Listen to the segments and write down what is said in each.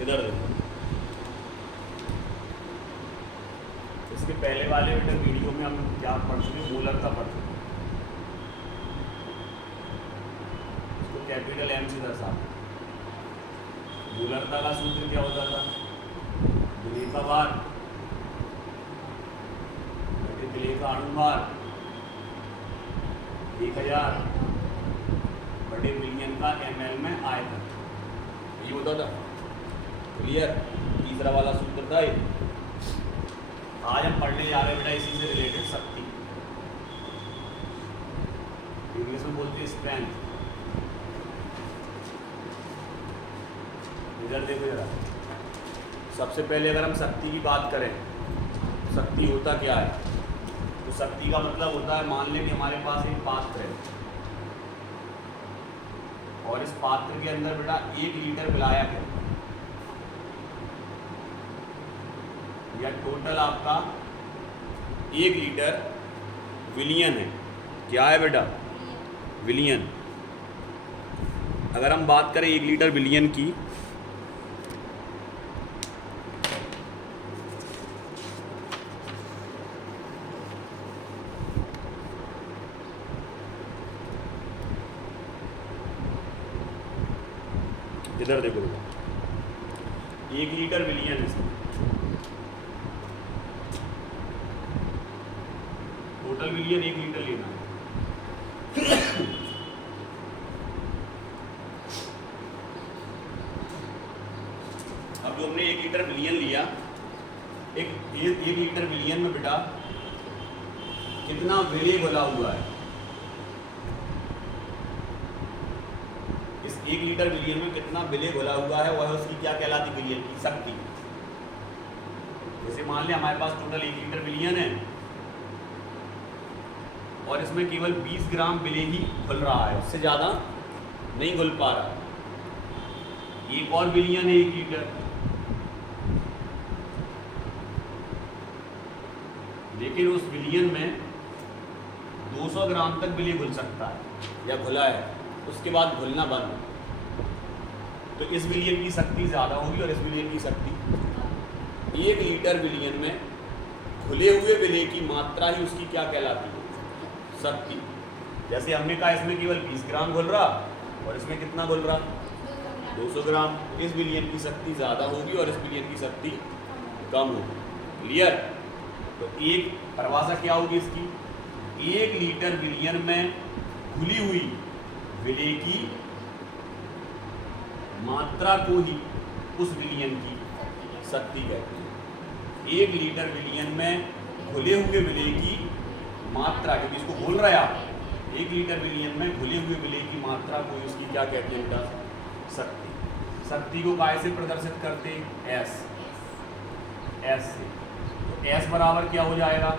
इधर देखो, इसके पहले वाले बेटा वीडियो में हम क्या पढ़ चुके, मूलरता पढ़ चुके, इसको कैपिटल एम से दर्शाते। मूलरता का सूत्र क्या होता था, विलेय का भार विलेय का अनुभार 1000 बटे मिलियन का ml में आयतन, ये होता था। क्लियर, तीसरा वाला सूत्र था ये। आज हम पढ़ने जा रहे हैं बेटा इसी से रिलेटेड शक्ति, इंग्लिश में बोलते हैं स्ट्रेंथ। इधर देखो जरा, सबसे पहले अगर हम शक्ति की बात करें, शक्ति होता क्या है, तो शक्ति का मतलब होता है, मान लें कि हमारे पास एक पात्र है और इस पात्र के अंदर बेटा 1 लीटर विलायक है, या टोटल आपका 1 लीटर विलियन है। क्या है बेटा, विलियन। अगर हम बात करें 1 लीटर विलियन की, इधर देखो 1 लीटर विलियन है, टोटल विलियन 1 लीटर लेना है। अब जो हमने 1 लीटर विलियन लिया, एक लीटर विलियन में बेटा कितना विलेय घुला हुआ है, इस 1 लीटर विलियन में कितना विलेय घुला हुआ है, वह उसकी क्या कहलाती, विलियन की शक्ति। जैसे मान लें हमारे पास टोटल 1 लीटर विलियन है और इसमें केवल 20 ग्राम विलेय ही घुल रहा है, उससे ज़्यादा नहीं घुल पा रहा है। एक और विलियन है 1 लीटर, लेकिन उस विलियन में 200 ग्राम तक विलेय घुल सकता है या घुला है, उसके बाद घुलना बंद। तो इस विलियन की शक्ति ज़्यादा होगी और इस विलियन की शक्ति, 1 लीटर विलियन में घुले हुए विलेय की मात्रा ही उसकी क्या कहलाती है, शक्ति। जैसे हमने कहा इसमें केवल 20 ग्राम घुल रहा और इसमें कितना घुल रहा, 200 ग्राम। इस विलियन की शक्ति ज़्यादा होगी और इस विलियन की शक्ति कम होगी। क्लियर। तो एक परिभाषा क्या होगी इसकी, 1 लीटर विलियन में घुली हुई विलेय की मात्रा को ही उस विलियन की शक्ति कहते हैं। 1 लीटर विलियन में घुले हुए विलेय की मात्रा, क्योंकि इसको घुल रहा है आप, 1 लीटर विलियन में घुले हुए विलेय की मात्रा को इसकी क्या कहते हैं बेटा, शक्ति। शक्ति को काय से प्रदर्शित करते हैं, एस से। तो एस बराबर क्या हो जाएगा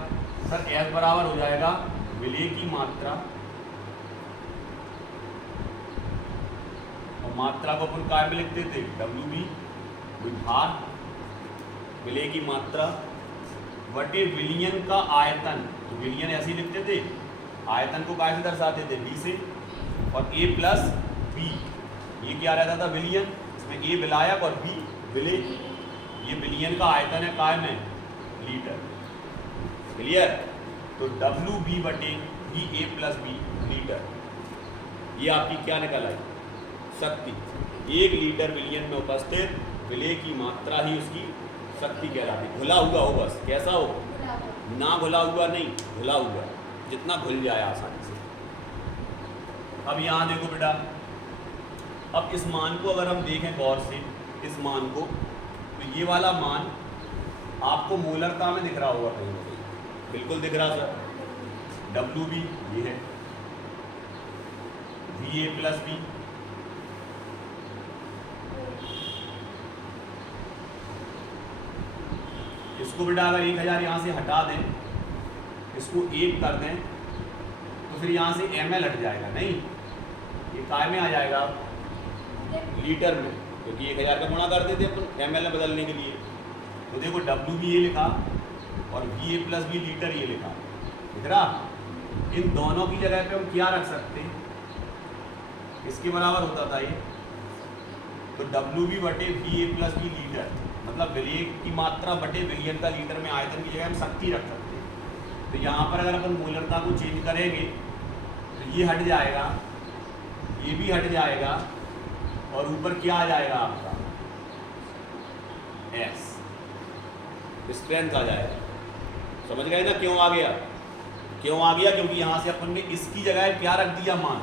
सर, एस बराबर हो जाएगा विलेय की मात्रा, और मात्रा को अपन काय में लिखते थे, WB, भार विलेय की मात्रा बटे विलियन का आयतन। तो विलियन ऐसे ही लिखते थे, आयतन को काय से दर्शाते थे, B से, और A प्लस B, ये क्या रहता था, विलियन, इसमें A विलायक और B विलेय। ये विलियन का आयतन है काय में, लीटर। क्लियर। तो WB बटे B A plus B litre, ये आपकी क्या निकल आई, शक्ति। 1 लीटर विलियन में उपस्थित विलेय की मात्रा ही उसकी शक्ति कहलाती। घुला हुआ हो, बस कैसा हो, ना घुला हुआ नहीं, घुला हुआ, जितना घुल जाए आसानी से। अब यहाँ देखो बेटा, अब इस मान को अगर हम देखें गौर से, इस मान को, तो ये वाला मान आपको मोलरता में दिख रहा होगा कहीं ना कहीं, बिल्कुल दिख रहा सर। WB ये है, VA प्लस B, इसको बेटा अगर 1000 यहाँ से हटा दें, इसको 1 कर दें, तो फिर यहाँ से ml हट जाएगा, नहीं, ये काय में आ जाएगा लीटर में, क्योंकि 1000 का गुणा कर देते अपन ml में बदलने के लिए। तो देखो WB ये लिखा और VA प्लस B लीटर ये लिखा, दिख रहा। इन दोनों की जगह पे हम क्या रख सकते हैं, इसके बराबर होता था ये तो डब्ल्यू बी बटे V A plus B litre, मतलब विलेय की मात्रा बटे विलियन का लीटर में आयतन की जगह हम शक्ति रख सकते हैं। तो यहाँ पर अगर अपन मोलरता को चेंज करेंगे तो ये हट जाएगा, ये भी हट जाएगा, और ऊपर क्या आ जाएगा आपका एस, स्ट्रेंथ आ जाएगा। समझ गए ना क्यों आ गया? क्यों आ गया? क्योंकि यहाँ से अपन ने इसकी जगह क्या रख दिया मान,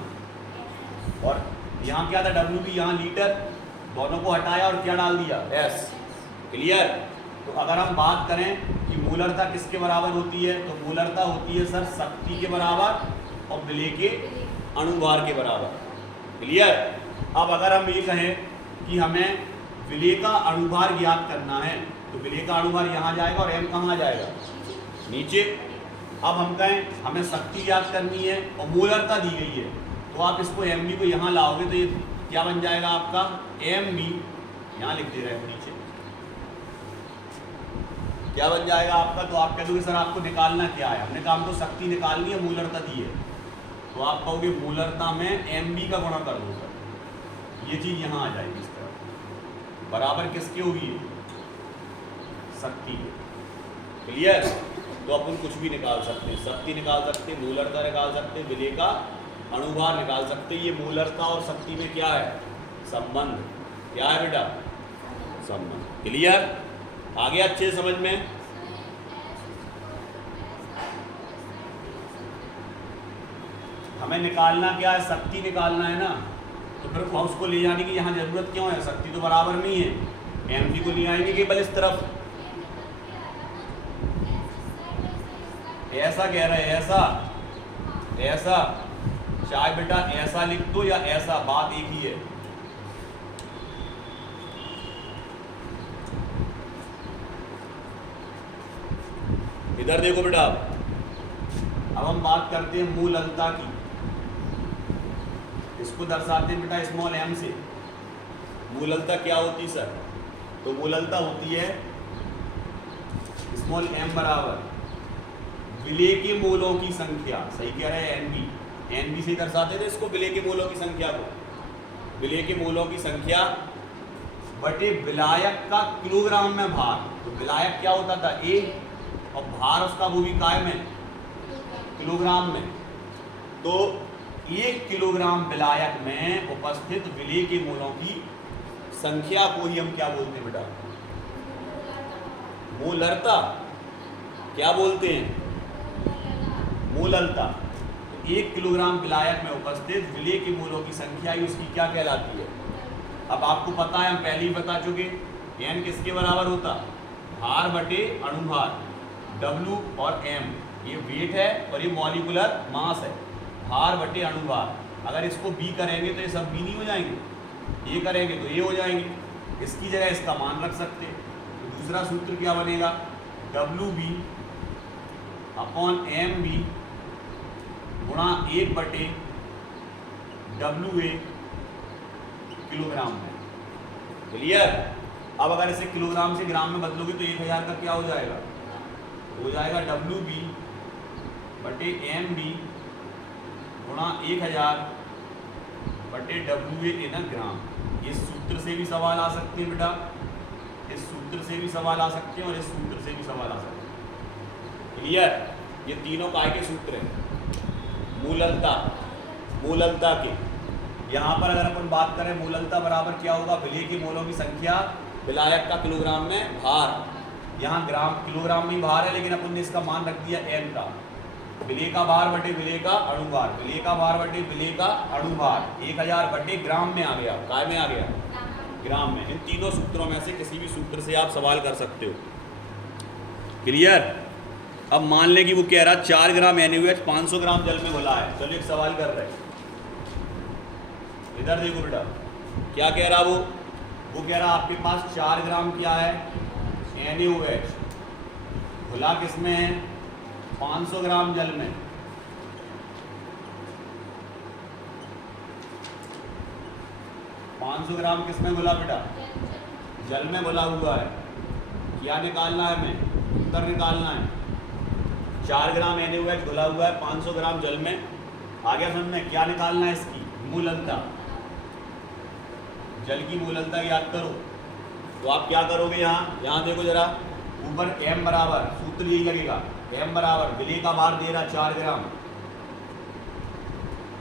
और यहाँ क्या था डब्ल्यू बी, यहाँ लीटर, दोनों को हटाया और क्या डाल दिया एस। क्लियर? तो अगर हम बात करें कि मूलरता किसके बराबर होती है, तो मूलरता होती है सर शक्ति के बराबर और विलेय के अणुभार के बराबर। क्लियर? अब अगर हम ये कहें कि हमें विलेय का अणुभार ज्ञात करना है, तो विलेय का अणुभार यहाँ जाएगा और m कहाँ जाएगा? नीचे। अब हम कहें हमें शक्ति ज्ञात करनी है और मूलरता दी गई है, तो आप इसको एम बी को यहाँ लाओगे तो ये क्या बन जाएगा आपका एम बी, यहाँ लिख दे रहे हैं नीचे, क्या बन जाएगा आपका? तो आप कह दोगे सर आपको निकालना क्या है? हमने कहा हमको शक्ति निकालनी है, मूलरता दी है, तो आप कहोगे मूलरता में एम बी का गुणा कर दो सर, ये चीज़ यहाँ आ जाएगी इस तरह, बराबर किसके होगी? शक्ति के। क्लियर? तो अपन कुछ भी निकाल सकते हैं, शक्ति निकाल सकते हैं, मूलरता निकाल सकते हैं, विलेय का अणुभार निकाल सकते हैं। ये मूलरता और शक्ति में क्या है? संबंध। क्या है बेटा? संबंध। क्लियर? आ गया अच्छे से समझ में? हमें निकालना क्या है? शक्ति निकालना है ना, तो फिर उसको ले जाने की यहाँ जरूरत क्यों है? शक्ति तो बराबर नहीं है, एम जी को ले आएंगे केवल इस तरफ। ऐसा कह रहे हैं, ऐसा ऐसा, चाहे बेटा ऐसा लिख दो या ऐसा, बात एक ही है। इधर देखो बेटा, अब हम बात करते हैं मूललता की। इसको दर्शाते हैं बेटा स्मॉल एम से। मूललता क्या होती सर? तो मूललता होती है स्मॉल एम बराबर विलेय के मोलों की संख्या, सही कह रहे हैं, एनबी, एनबी से दर्शाते थे इसको, विलेय के मोलों की संख्या को, विलेय के मोलों की संख्या बटे विलायक का किलोग्राम में भार। तो विलायक क्या होता था? ए, और भार उसका वो भी काय में, किलोग्राम में। तो 1 किलोग्राम विलायक में उपस्थित विलेय के मोलों की संख्या को ही हम क्या बोलते हैं बेटा? मूलरता। क्या बोलते हैं? मूललता। 1 किलोग्राम विलायक में उपस्थित विलेय के मोलों की संख्या ही उसकी क्या कहलाती है? अब आपको पता है, हम पहले ही बता चुके, एन किसके बराबर होता? भार बटे अणुभार, डब्ल्यू और एम, ये वेट है और ये मॉलिक्यूलर मास है, भार बटे अणुभार। अगर इसको बी करेंगे तो ये सब बी नहीं हो जाएंगे, ये करेंगे तो ये हो जाएंगे, इसकी जगह इसका मान रख सकते। तो दूसरा सूत्र क्या बनेगा? W B upon M B गुणा 1 बटे डब्ल्यू ए किलोग्राम में। क्लियर? अब अगर इसे किलोग्राम से ग्राम में बदलोगे तो 1000 का क्या हो जाएगा? हो जाएगा डब्ल्यू बी बटे एम बी गुणा 1000 बटे डब्ल्यू ए इन ग्राम। इस सूत्र से भी सवाल आ सकते हैं बेटा, इस सूत्र से भी सवाल आ सकते हैं और इस सूत्र से भी सवाल आ सकते हैं। क्लियर? ये तीनों काय के सूत्र हैं मूललता, मूललता के। यहाँ पर अगर अपन बात करें मूललता बराबर क्या होगा? विलेय के मोलों की संख्या विलायक का किलोग्राम में भार, यहाँ ग्राम किलोग्राम में भार है, लेकिन अपन ने इसका मान रख दिया एन का। विलेय का भार बटे विलेय का अणुभार, विलेय का भार बटे विलेय का अणुभार 1000 बटे ग्राम में आ गया। काय में आ गया? ग्राम में। इन तीनों सूत्रों में से किसी भी सूत्र से आप सवाल कर सकते हो। क्लियर? अब मान लें कि वो कह रहा 4 ग्राम NaOH 500 ग्राम जल में घुला है। चलो एक सवाल कर रहे हैं, इधर देखो बेटा, क्या कह रहा वो कह रहा आपके पास 4 ग्राम क्या है? NaOH घुला किसमें है? 500 ग्राम जल में। ग्राम किसमें घुला बेटा? जल में घुला हुआ है। क्या निकालना है हमें? उत्तर निकालना है। 4 ग्राम NaOH घुला हुआ है 500 ग्राम जल में। आ गया समझ में? क्या निकालना है इसकी? मूललता। जल की मोललता याद करो। तो आप क्या करोगे, यहाँ देखो जरा, ऊपर m बराबर, सूत्र यही लगेगा, m बराबर विलेय का भार दे रहा 4 ग्राम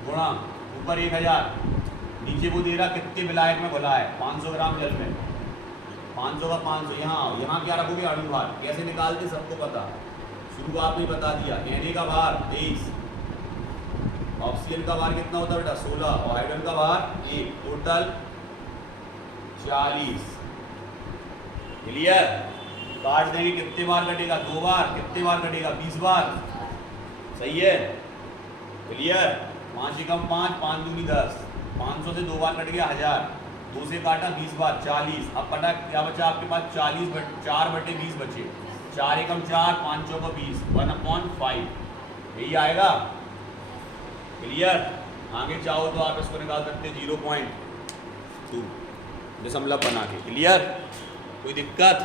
गुणा ऊपर 1000, नीचे वो दे रहा कितने विलायक में घुला है, 500 ग्राम जल में, 500 का 500। यहाँ क्या रखोगे, अणु भार। कैसे निकालते सबको पता, शुरुआत में बता दिया। Na का भार 23, ऑक्सीजन का भार कितना होता है बेटा 16, और हाइड्रोजन का भार 1, टोटल 40। क्लियर। काट देंगे, कितने बार कटेगा, 2 बार। कितने बार कटेगा, 20 बार। सही है, क्लियर। 5 एकम 5, 5 दूनी 10, 500 से 2 बार कट गया 1000, 2 से काटा 20 बार 40। अब पता क्या बचा आपके पास, 4/20 बचे, 4 एकम 4, 5 चौका 20, 1/5, यही आएगा। क्लियर। आगे चाहो तो आप इसको निकाल सकते 0.2 दशमलव बना के। क्लियर, कोई दिक्कत?